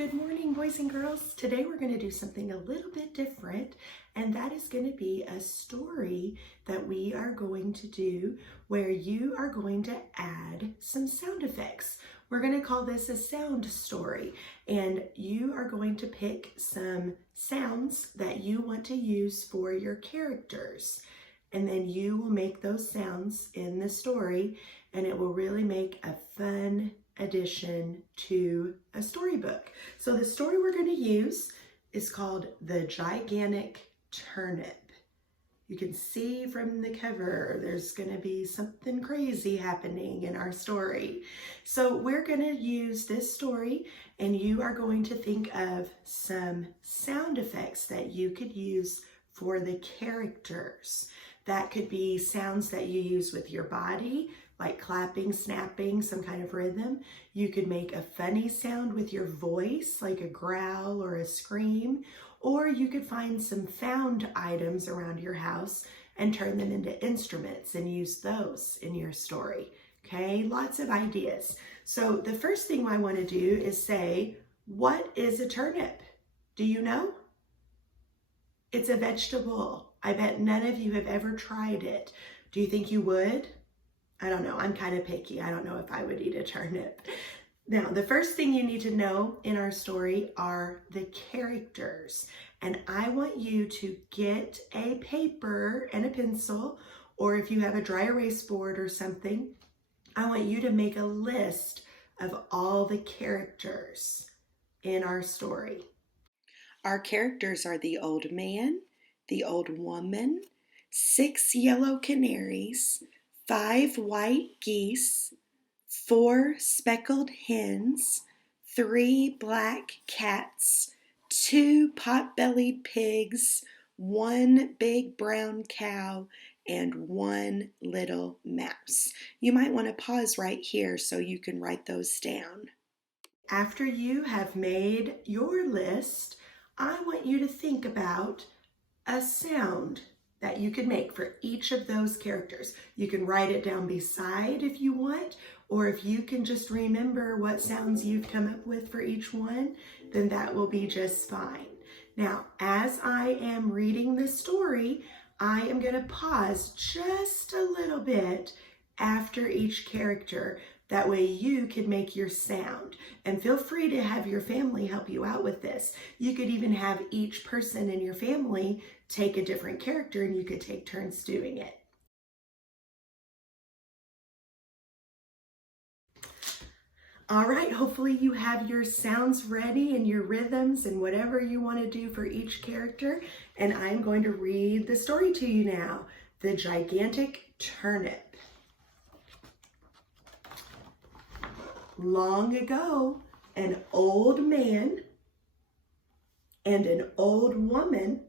Good morning, boys and girls. Today we're going to do something a little bit different, and that is going to be a story that we are going to do where you are going to add some sound effects. We're going to call this a sound story, and you are going to pick some sounds that you want to use for your characters. And then you will make those sounds in the story, and it will really make a fun addition to a storybook. So the story we're going to use is called The Gigantic Turnip. You can see from the cover there's going to be something crazy happening in our story. So we're going to use this story, and you are going to think of some sound effects that you could use for the characters. That could be sounds that you use with your body, like clapping, snapping, some kind of rhythm. You could make a funny sound with your voice, like a growl or a scream, or you could find some found items around your house and turn them into instruments and use those in your story. Okay, lots of ideas. So the first thing I want to do is say, what is a turnip? Do you know? It's a vegetable. I bet none of you have ever tried it. Do you think you would? I don't know. I'm kind of picky. I don't know if I would eat a turnip. Now, the first thing you need to know in our story are the characters. And I want you to get a paper and a pencil, or if you have a dry erase board or something, I want you to make a list of all the characters in our story. Our characters are the old man, the old woman, 6 yellow canaries, 5 white geese, 4 speckled hens, 3 black cats, 2 pot-bellied pigs, 1 big brown cow, and 1 little mouse. You might want to pause right here so you can write those down. After you have made your list, I want you to think about a sound that you could make for each of those characters. You can write it down beside if you want, or if you can just remember what sounds you've come up with for each one, then that will be just fine. Now, as I am reading the story, I am going to pause just a little bit after each character. That way you can make your sound. And feel free to have your family help you out with this. You could even have each person in your family take a different character, and you could take turns doing it. All right, hopefully you have your sounds ready and your rhythms and whatever you want to do for each character. And I'm going to read the story to you now. The Gigantic Turnip. Long ago, an old man and an old woman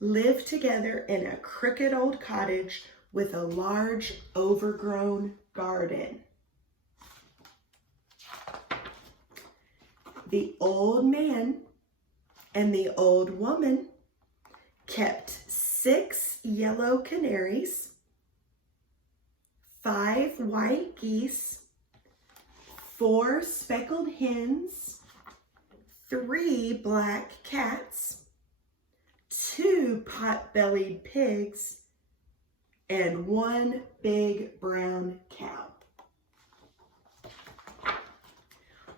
lived together in a crooked old cottage with a large overgrown garden. The old man and the old woman kept 6 yellow canaries, 5 white geese, 4 speckled hens, 3 black cats, 2 pot-bellied pigs, and 1 big brown cow.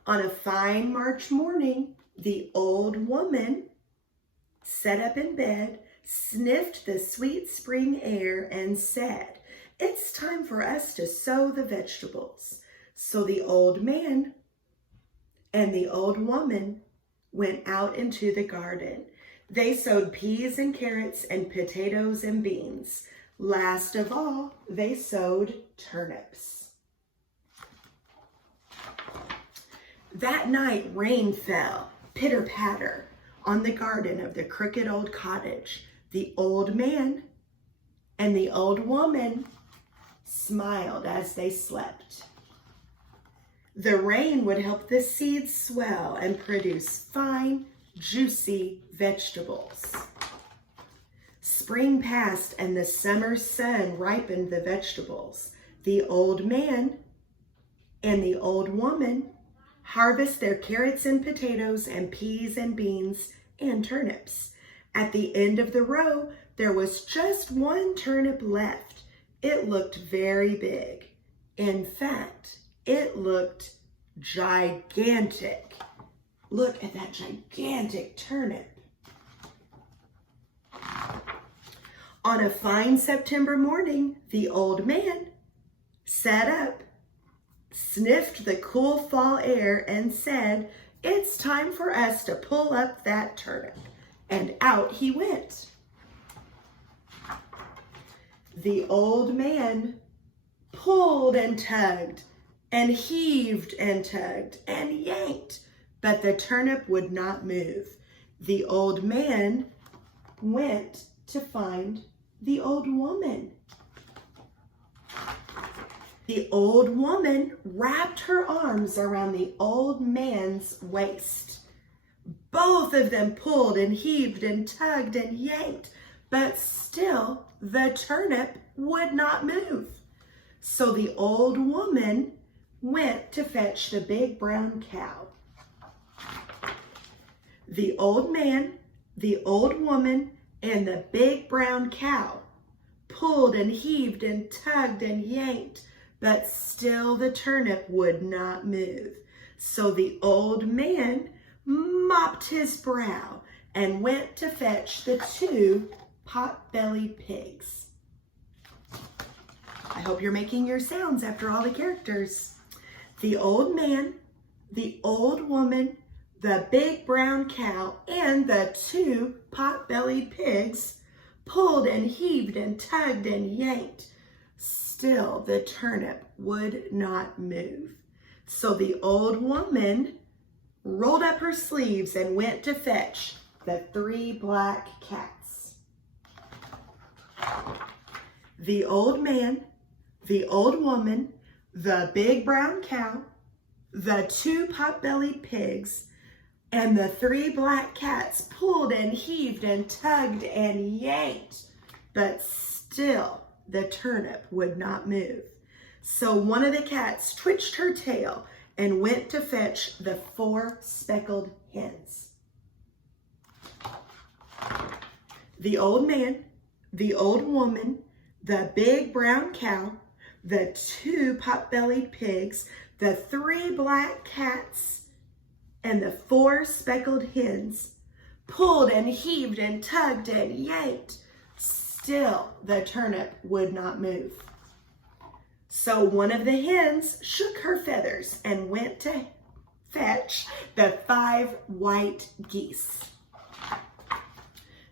On a fine March morning, the old woman sat up in bed, sniffed the sweet spring air, and said, "It's time for us to sow the vegetables." So the old man and the old woman went out into the garden. They sowed peas and carrots and potatoes and beans. Last of all, they sowed turnips. That night, rain fell, pitter-patter, on the garden of the crooked old cottage. The old man and the old woman smiled as they slept. The rain would help the seeds swell and produce fine, juicy vegetables. Spring passed and the summer sun ripened the vegetables. The old man and the old woman harvest their carrots and potatoes and peas and beans and turnips. At the end of the row, there was just one turnip left. It looked very big. In fact, it looked gigantic. Look at that gigantic turnip. On a fine September morning, the old man sat up, sniffed the cool fall air, and said, "It's time for us to pull up that turnip." And out he went. The old man pulled and tugged and heaved and tugged and yanked, but the turnip would not move. The old man went to find the old woman. The old woman wrapped her arms around the old man's waist. Both of them pulled and heaved and tugged and yanked, but still the turnip would not move. So the old woman went to fetch the big brown cow. The old man, the old woman, and the big brown cow pulled and heaved and tugged and yanked, but still the turnip would not move. So the old man mopped his brow and went to fetch the 2 pot-bellied pigs. I hope you're making your sounds after all the characters. The old man, the old woman, the big brown cow, and the 2 pot-bellied pigs pulled and heaved and tugged and yanked. Still, the turnip would not move. So the old woman rolled up her sleeves and went to fetch the 3 black cats. The old man, the old woman, the big brown cow, the 2 pot-bellied pigs, and the 3 black cats pulled and heaved and tugged and yanked, but still the turnip would not move. So one of the cats twitched her tail and went to fetch the 4 speckled hens. The old man, the old woman, the big brown cow, the 2 pot-bellied pigs, the 3 black cats, and the 4 speckled hens pulled and heaved and tugged and yanked. Still, the turnip would not move. So one of the hens shook her feathers and went to fetch the 5 white geese.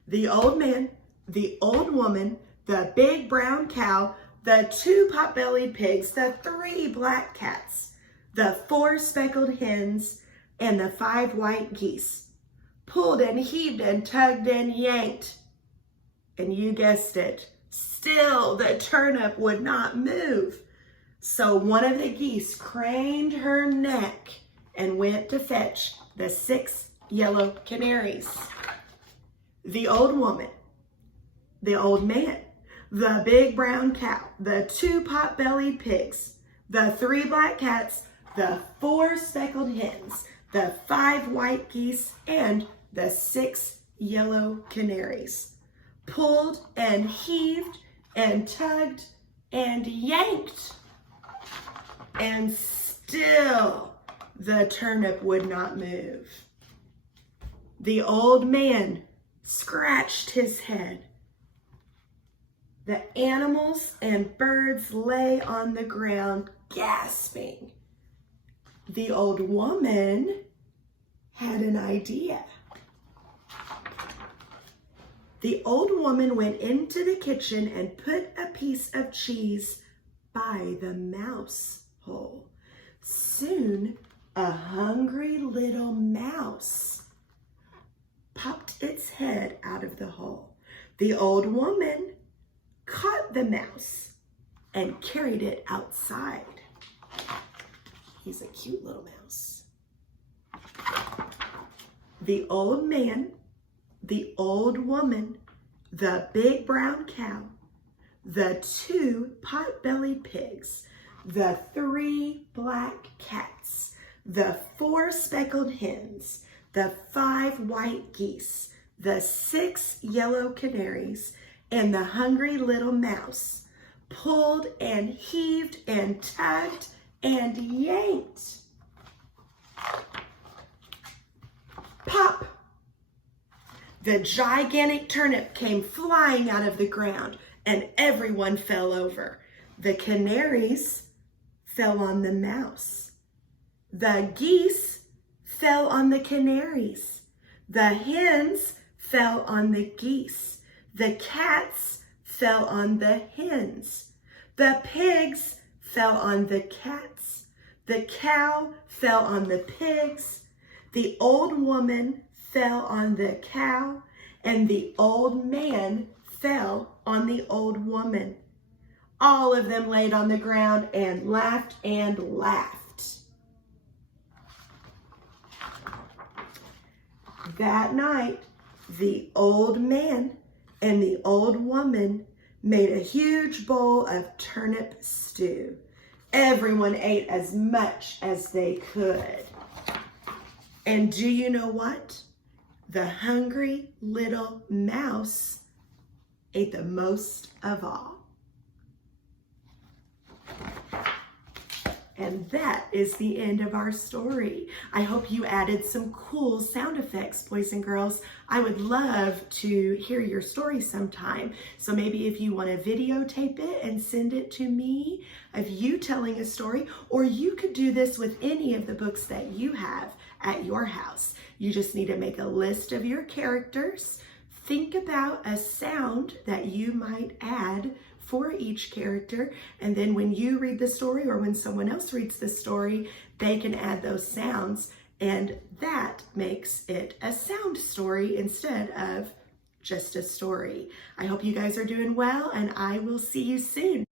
The old man, the old woman, the big brown cow, the 2 pot-bellied pigs, the 3 black cats, the 4 speckled hens, and the 5 white geese pulled and heaved and tugged and yanked. And you guessed it, still the turnip would not move. So one of the geese craned her neck and went to fetch the 6 yellow canaries. The old woman, the old man, the big brown cow, the 2 pot-bellied pigs, the 3 black cats, the 4 speckled hens, the 5 white geese, and the 6 yellow canaries pulled and heaved and tugged and yanked, and still the turnip would not move. The old man scratched his head. The animals and birds lay on the ground gasping. The old woman had an idea. The old woman went into the kitchen and put a piece of cheese by the mouse hole. Soon, a hungry little mouse popped its head out of the hole. The old woman caught the mouse and carried it outside. He's a cute little mouse. The old man, the old woman, the big brown cow, the 2 pot-bellied pigs, the 3 black cats, the 4 4 speckled hens, the 5 white geese, the 6 yellow canaries, and the hungry little mouse pulled and heaved and tugged and yanked. Pop! The gigantic turnip came flying out of the ground, and everyone fell over. The canaries fell on the mouse. The geese fell on the canaries. The hens fell on the geese. The cats fell on the hens. The pigs fell on the cats. The cow fell on the pigs. The old woman fell on the cow, and the old man fell on the old woman. All of them laid on the ground and laughed and laughed. That night, the old man and the old woman made a huge bowl of turnip stew. Everyone ate as much as they could. And do you know what? The hungry little mouse ate the most of all. And that is the end of our story. I hope you added some cool sound effects, boys and girls. I would love to hear your story sometime. So maybe if you want to videotape it and send it to me of you telling a story, or you could do this with any of the books that you have at your house. You just need to make a list of your characters. Think about a sound that you might add for each character, and then when you read the story or when someone else reads the story, they can add those sounds, and that makes it a sound story instead of just a story. I hope you guys are doing well, and I will see you soon.